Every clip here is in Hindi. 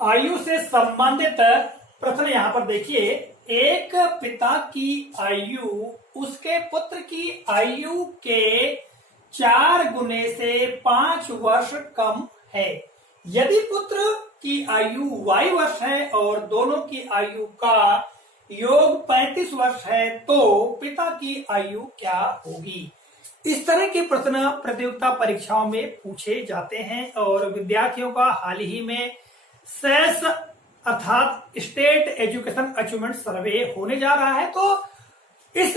आयु से संबंधित प्रश्न यहाँ पर देखिए। एक पिता की आयु उसके पुत्र की आयु के 4 गुने से 5 वर्ष कम है। यदि पुत्र की आयु y वर्ष है और दोनों की आयु का योग 35 वर्ष है तो पिता की आयु क्या होगी। इस तरह के प्रश्न प्रतियोगिता परीक्षाओं में पूछे जाते हैं और विद्यार्थियों का हाल ही में सेस अर्थात स्टेट एजुकेशन अचीवमेंट सर्वे होने जा रहा है। तो इस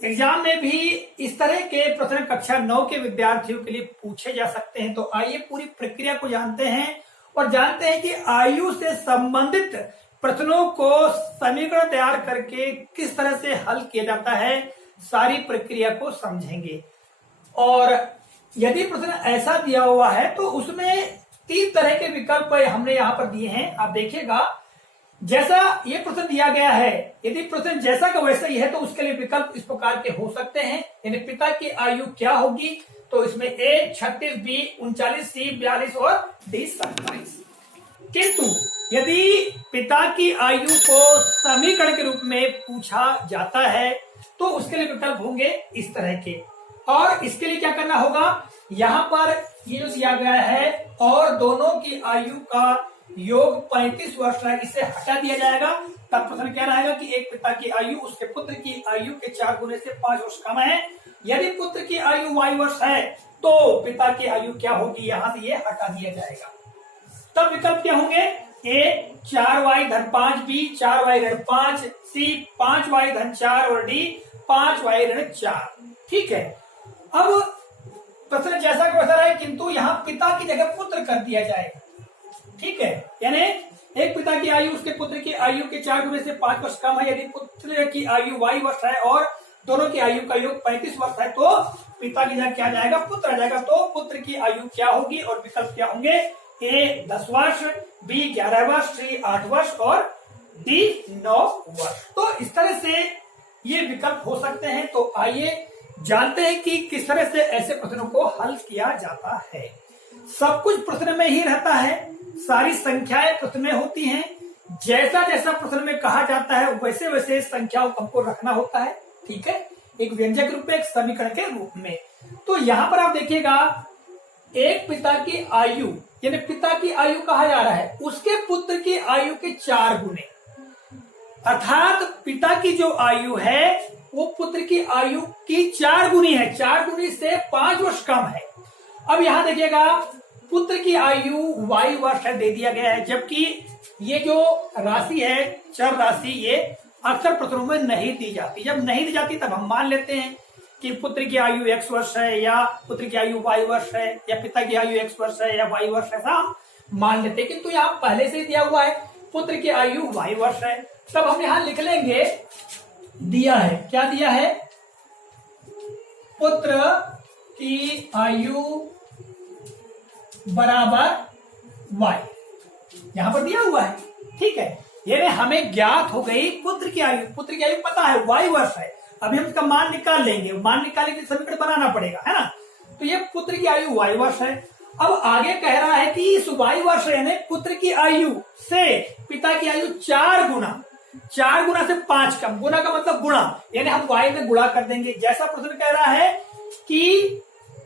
एग्जाम में भी इस तरह के प्रश्न कक्षा 9 के विद्यार्थियों के लिए पूछे जा सकते हैं। तो आइए पूरी प्रक्रिया को जानते हैं और जानते हैं कि आयु से संबंधित प्रश्नों को समीकरण तैयार करके किस तरह से हल किया जाता है, सारी प्रक्रिया को समझेंगे। और यदि प्रश्न ऐसा दिया हुआ है तो उसमें 3 तरह के विकल्प हमने यहाँ पर दिए हैं। आप देखिएगा, जैसा ये प्रश्न दिया गया है, यदि प्रश्न जैसा का वैसा ही है तो उसके लिए विकल्प इस प्रकार के हो सकते हैं। यानी पिता की आयु क्या होगी, तो इसमें A 36, B 39, C 42 और D 27। किंतु यदि पिता की आयु को समीकरण के रूप में पूछा जाता है तो उसके लिए विकल्प होंगे इस तरह के। और इसके लिए क्या करना होगा, यहाँ पर ये जो दिया गया है और दोनों की आयु का योग 35 वर्ष है, इसे हटा दिया जाएगा। तब प्रश्न क्या रहेगा कि एक पिता की आयु उसके पुत्र की आयु के 4 गुने से 5 वर्ष कम है। यदि पुत्र की आयु y वर्ष है तो पिता की आयु क्या होगी, यहां से ये हटा दिया जाएगा। तब विकल्प क्या होंगे, A 4y धन 5, B 4y ऋण 5, C 5y धन 4 और D 5y ऋण 4। ठीक है, अब प्रश्न जैसा का वैसा रहे किंतु यहाँ पिता की जगह पुत्र कर दिया जाएगा। ठीक है, यानी एक पिता की आयु उसके पुत्र की आयु के 4 गुने से 5 वर्ष कम है। यदि पुत्र की आयु y वर्ष है और दोनों की आयु का योग 35 वर्ष है तो पिता की जगह क्या जाएगा, पुत्र आ जाएगा। तो पुत्र की आयु क्या होगी और विकल्प क्या होंगे, A 10 वर्ष, B 11 वर्ष, C 8 वर्ष और D 9 वर्ष। तो इस तरह से ये विकल्प हो सकते हैं। तो आइए जानते हैं कि किस तरह से ऐसे प्रश्नों को हल किया जाता है। सब कुछ प्रश्न में ही रहता है, सारी संख्याएं प्रश्न में होती हैं। जैसा जैसा प्रश्न में कहा जाता है वैसे वैसे संख्याओं को हमको रखना होता है। ठीक है, एक व्यंजक रूप में, एक समीकरण के रूप में। तो यहाँ पर आप देखिएगा, एक पिता की आयु यानी पिता की आयु कहा जा रहा है उसके पुत्र की आयु के 4 गुने, अर्थात पिता की जो आयु है वो पुत्र की आयु की 4 गुनी है। 4 गुनी से 5 वर्ष कम है। अब यहां देखिएगा, पुत्र की आयु y वर्ष है दे दिया गया है, जबकि ये जो राशि है चर राशि ये अक्सर प्रश्नों में नहीं दी जाती। जब नहीं दी जाती तब हम मान लेते हैं कि पुत्र की आयु x वर्ष है या पुत्र की आयु y वर्ष है या पिता की आयु x वर्ष है या y वर्ष है, ऐसा हम मान लेते हैं। किंतु यहाँ पहले से ही दिया हुआ है पुत्र की आयु y वर्ष है। तब हम यहाँ लिख लेंगे, दिया है, क्या दिया है, पुत्र की आयु बराबर y, यहां पर दिया हुआ है। ठीक है, यानी हमें ज्ञात हो गई पुत्र की आयु पता है y वर्ष है। अभी हम इसका मान निकाल लेंगे, मान निकालने के लिए समीकरण बनाना पड़ेगा, है ना। तो ये पुत्र की आयु y वर्ष है। अब आगे कह रहा है कि इस y वर्ष यानी पुत्र की आयु से पिता की आयु 4 गुना से 5 कम। गुना का मतलब गुणा, यानी हम y में गुणा कर देंगे। जैसा प्रश्न कह रहा है कि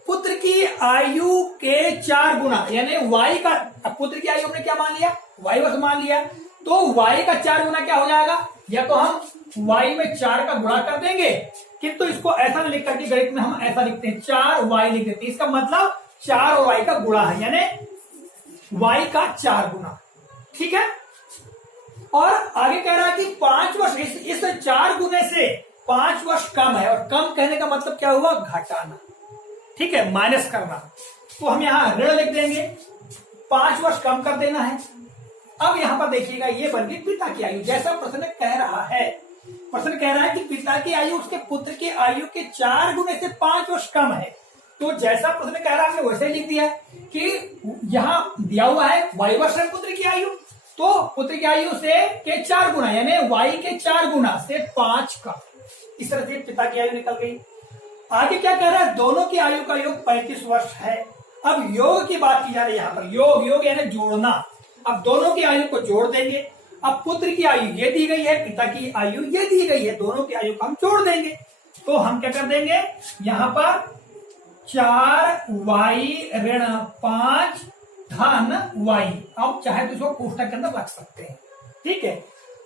पुत्र की आयु के 4 गुना यानी y का, पुत्र की आयु हमने क्या मान लिया, y वर्ष मान लिया, तो y का 4 गुना क्या हो जाएगा, या तो हम y में 4 का गुणा कर देंगे, किंतु इसको ऐसा नहीं लिख करके गणित में हम ऐसा लिखते हैं 4y लिख देते हैं। इसका मतलब 4 और y का गुणा है, यानी y का 4 गुना। ठीक है, और आगे कह रहा है कि 5 वर्ष, इस 4 गुने से 5 वर्ष कम है। और कम कहने का मतलब क्या हुआ, घटाना। ठीक है, माइनस करना। तो हम यहाँ ऋण लिख देंगे, 5 वर्ष कम कर देना है। अब यहाँ पर देखिएगा, ये बन गई पिता की आयु। जैसा प्रश्न कह रहा है, प्रश्न कह रहा है कि पिता की आयु उसके पुत्र की आयु के 4 गुने से 5 वर्ष कम है। तो जैसा प्रश्न कह रहा है वैसे ही लिख दिया है कि यहाँ दिया हुआ है y वर्ष है पुत्र की आयु, तो पुत्र की आयु से के 4 गुना यानी y के 4 गुना से 5 का, इस तरह से पिता की आयु निकल गई। आगे क्या कह रहा है, दोनों की आयु का योग 35 वर्ष है। अब योग की बात की जा रही है यहाँ पर, योग यानी जोड़ना। अब दोनों की आयु को जोड़ देंगे। अब पुत्र की आयु ये दी गई है, पिता की आयु ये दी गई है, दोनों की आयु को हम जोड़ देंगे। तो हम क्या कर देंगे, यहां पर 4y ऋण 5 धन y। अब चाहे तो इसको कोष्टक के अंदर रख सकते हैं, ठीक है।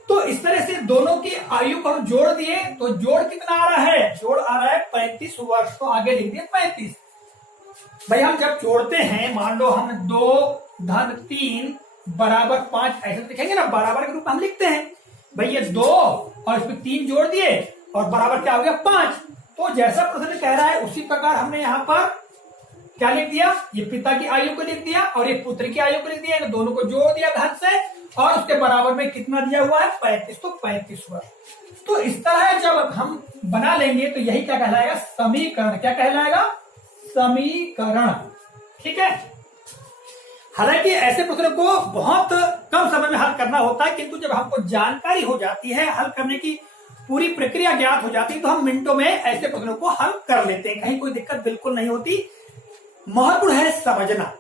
तो इस तरह से दोनों की आयु को हम जोड़ दिए, तो जोड़ कितना आ रहा है, जोड़ आ रहा है 35 वर्ष। तो आगे लिख दिए 35। भाई हम जब जोड़ते हैं, मान लो हम 2 धन 3 बराबर 5 ऐसे लिखेंगे ना, बराबर के रूप में हम लिखते हैं। भाई ये 2 और इसमें 3 जोड़ दिए और बराबर क्या हो गया 5। तो जैसा प्रश्न कह रहा है उसी प्रकार हमने यहाँ पर क्या लिख दिया, ये पिता की आयु को लिख दिया और ये पुत्र की आयु को लिख दिया, दोनों को जोड़ दिया धन से और उसके बराबर में कितना दिया हुआ है 35। तो 35 वर्ष। तो इस तरह जब हम बना लेंगे तो यही क्या कहलाएगा, समीकरण। क्या कहलाएगा, समीकरण, ठीक है। हालांकि ऐसे प्रश्नों को बहुत कम समय में हल करना होता है, किंतु जब हमको जानकारी हो जाती है, हल करने की पूरी प्रक्रिया ज्ञात हो जाती है, तो हम मिनटों में ऐसे प्रश्नों को हल कर लेते हैं, कहीं कोई दिक्कत बिल्कुल नहीं होती। महत्वपूर्ण है समझना,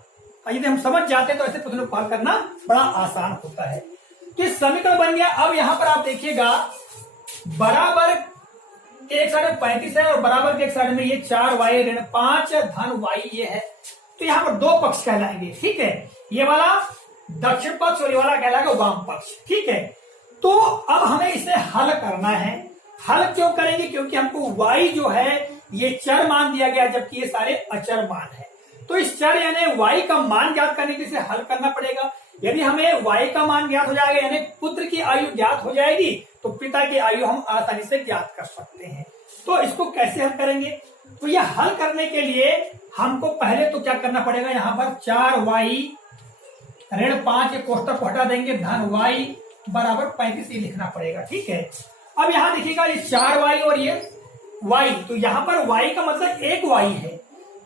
यदि हम समझ जाते हैं तो ऐसे प्रश्नों को हल करना बड़ा आसान होता है। तो ये समीकरण बन गया। अब यहां पर आप देखिएगा, बराबर एक साइड में 35 है और बराबर के एक साइड में ये 4y ऋण 5 धन y ये है। तो यहाँ पर दो पक्ष कहलाएंगे, ठीक है। ये वाला दक्षिण पक्ष और ये वाला कहलाएगा वाम पक्ष, ठीक है। तो अब हमें इसे हल करना है। हल क्यों करेंगे, क्योंकि हमको y जो है ये चर मान दिया गया, जबकि ये सारे अचर मान है। तो इस चर यानी y का मान ज्ञात करने के लिए इसे हल करना पड़ेगा। यदि हमें y का मान ज्ञात हो जाएगा, यानी पुत्र की आयु ज्ञात हो जाएगी, तो पिता की आयु हम आसानी से ज्ञात कर सकते हैं। तो इसको कैसे हल करेंगे, तो यह हल करने के लिए हमको पहले तो क्या करना पड़ेगा, यहाँ पर 4y ऋण 5 कोष्टक को हटा देंगे, धन y बराबर 35 ये लिखना पड़ेगा, ठीक है। अब यहाँ देखिएगा ये 4y और ये y, तो यहाँ पर y का मतलब एक y है,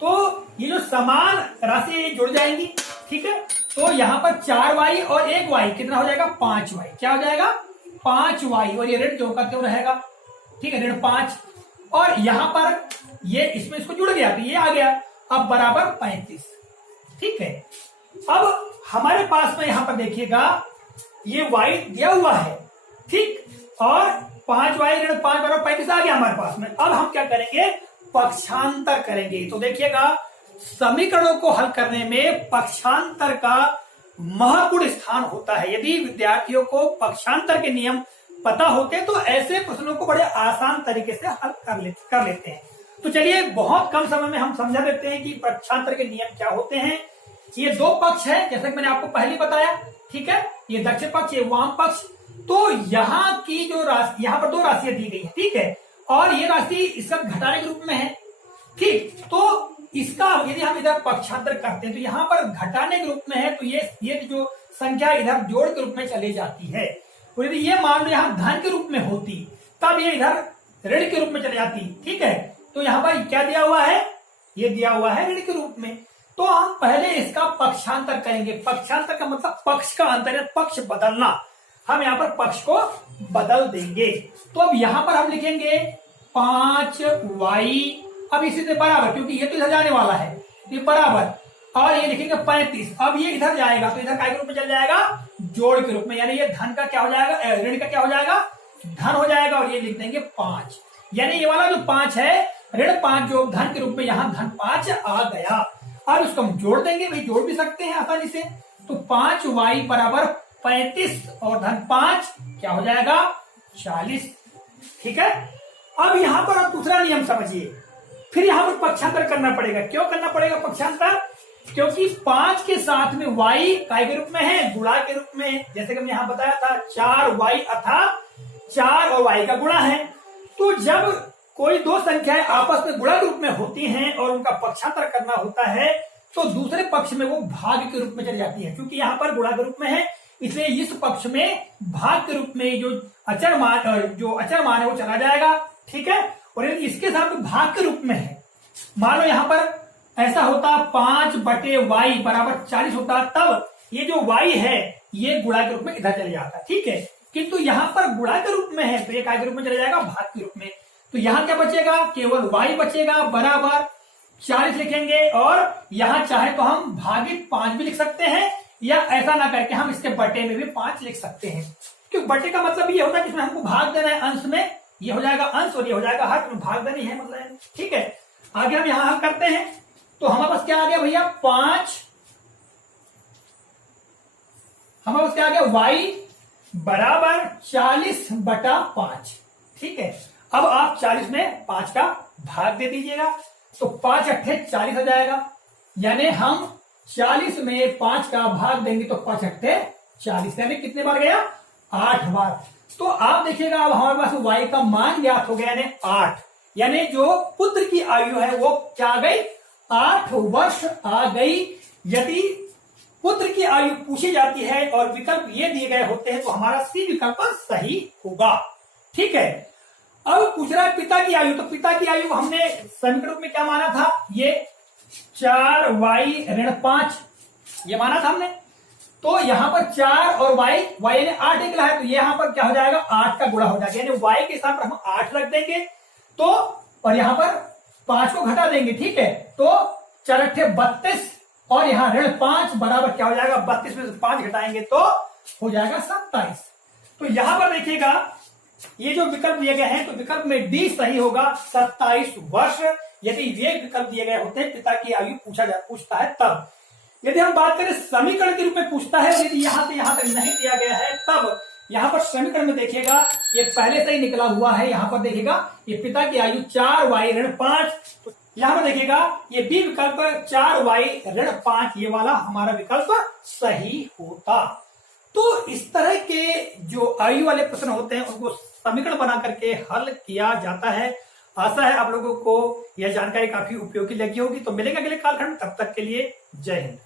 तो ये जो समान राशि ये जुड़ जाएंगी, ठीक है। तो यहाँ पर 4y और एक y कितना हो जाएगा 5y, क्या हो जाएगा 5y, और ये ऋण क्यों का क्यों रहेगा, ठीक है, ऋण 5। और यहाँ पर ये इसमें इसको जुड़ गया तो ये आ गया, अब बराबर 35, ठीक है। अब हमारे पास में यहाँ पर देखिएगा ये y दिया हुआ है, ठीक, और 5y ऋण 5 बराबर 35 आ गया हमारे पास में। अब हम क्या करेंगे, पक्षांतर करेंगे। तो देखिएगा समीकरणों को हल करने में पक्षांतर का महत्वपूर्ण स्थान होता है। यदि विद्यार्थियों को पक्षांतर के नियम पता होते तो ऐसे प्रश्नों को बड़े आसान तरीके से हल कर लेते हैं। तो चलिए बहुत कम समय में हम समझा देते हैं कि पक्षांतर के नियम क्या होते हैं। ये दो पक्ष है, जैसे कि मैंने आपको पहले बताया, ठीक है, ये दक्षिण पक्ष, ये वाम पक्ष। तो यहाँ की जो राशि, यहाँ पर दो राशियां दी गई है, ठीक है, और ये राशि इसका घटाने के रूप में है, ठीक। तो इसका यदि हम इधर पक्षांतर करते हैं तो यहाँ पर घटाने के रूप में है, तो ये जो संख्या इधर जोड़ के रूप में चली जाती है। और यदि ये मान लो यहाँ धन के रूप में होती तब ये इधर ऋण के रूप में चली जाती, ठीक है। तो यहाँ पर क्या दिया हुआ है, ये दिया हुआ है ऋण के रूप में। तो हम पहले इसका पक्षांतर करेंगे। पक्षांतर का मतलब पक्ष का अंतर, पक्ष बदलना। हम यहाँ पर पक्ष को बदल देंगे। तो अब यहाँ पर हम लिखेंगे 5y, अब इसी से बराबर, क्योंकि ये तो इधर जाने वाला है, ये बराबर, और ये लिखेंगे 35। अब ये इधर जाएगा तो इधर काय के रूप में चल जाएगा, जोड़ के रूप में, यानी ये धन का क्या हो जाएगा, ऋण का क्या हो जाएगा, धन हो जाएगा, और ये लिख देंगे 5। यानी ये वाला जो 5 है ऋण 5 जो धन के रूप में, यहाँ धन 5 आ गया। अब इसको हम जोड़ देंगे, भाई जोड़ भी सकते हैं आसानी से। तो 5y बराबर 35 और धन 5 क्या हो जाएगा 40, ठीक है। अब यहाँ पर आप दूसरा नियम समझिए, फिर यहाँ पर पक्षांतर करना पड़ेगा। क्यों करना पड़ेगा पक्षांतर, क्योंकि 5 के साथ में y काय के रूप में है, गुणा के रूप में। जैसे कि हमने यहाँ बताया था 4y अर्थात 4 और y का गुणा है। तो जब कोई दो संख्याएं आपस में गुणा के रूप में होती हैं और उनका पक्षांतर करना होता है तो दूसरे पक्ष में वो भाग के रूप में चली जाती है। क्योंकि यहाँ पर गुणा के रूप में है, इसलिए इस पक्ष में भाग के रूप में जो अचर मान है वो चला जाएगा, ठीक है। और इसके साथ भाग के रूप में है, मान लो यहाँ पर ऐसा होता 5/y बराबर 40 होता, तब ये जो y है ये गुणा के रूप में इधर चले जाता, ठीक है। किंतु यहाँ पर गुणा के रूप में है तो ये काय के रूप में चले जाएगा, भाग के रूप में। तो यहाँ क्या बचेगा, केवल y बचेगा बराबर 40 लिखेंगे, और यहाँ चाहे तो हम भागित 5 भी लिख सकते हैं, या ऐसा ना करके हम इसके बटे में भी 5 लिख सकते हैं, क्योंकि बटे का मतलब ये होता है कि इसमें हमको भाग देना है अंश में, ये हो जाएगा अंश और ये हो जाएगा हर, भाग देनी है मतलब, ठीक है। आगे हम यहां हल करते हैं, तो हमारे पास क्या आ गया भैया 5, हमारे पास क्या आ गया y बराबर 40/5, ठीक है। अब आप 40 में 5 का भाग दे दीजिएगा, तो 5 अट्ठे 40 हो जाएगा, यानी हम 40 में 5 का भाग देंगे तो 5 अट्ठे 40, यानी कितने बार गया 8 बार। तो आप देखिएगा अब हमारे पास y का मान ज्ञात हो गया, यानी 8, यानी जो पुत्र की आयु है वो क्या आ गई 8 वर्ष आ गई। यदि पुत्र की आयु पूछी जाती है और विकल्प ये दिए गए होते हैं तो हमारा सी विकल्प सही होगा, ठीक है। अब पूछ रहा है पिता की आयु, तो पिता की आयु हमने समीकरण रूप में क्या माना था, ये 4y ऋण 5 ये माना था हमने। तो यहां पर 4 और y यानी 8 निकला है, तो यहां पर क्या हो जाएगा 8 का गुणा हो जाएगा, यानी y के साथ हम 8 रख देंगे, तो और यहां पर 5 को घटा देंगे, ठीक है। तो 4 अट्ठे 32 और यहां ऋण 5 बराबर क्या हो जाएगा 32 में से 5 घटाएंगे तो हो जाएगा 27। तो यहां पर देखिएगा ये जो विकल्प दिए गए हैं तो विकल्प में डी सही होगा 27 वर्ष। यदि ये विकल्प दिए गए होते हैं पिता की आयु पूछता है तब। यदि हम बात करें समीकरण के रूप में पूछता है, यदि यहां से यहां तक नहीं दिया गया है तब यहां पर समीकरण में देखिएगा ये पहले से ही निकला हुआ है, यहां पर देखिएगा ये पिता की आयु 4y ऋण 5, तो यहां पर देखिएगा ये बी विकल्प 4y ऋण 5 ये वाला हमारा विकल्प सही होता। तो इस तरह के जो आयु वाले प्रश्न होते हैं उनको समीकरण बना करके हल किया जाता है। आशा है आप लोगों को यह जानकारी काफी उपयोगी लगी होगी। तो मिलेंगे अगले कालखंड, तब तक के लिए जय हिंद।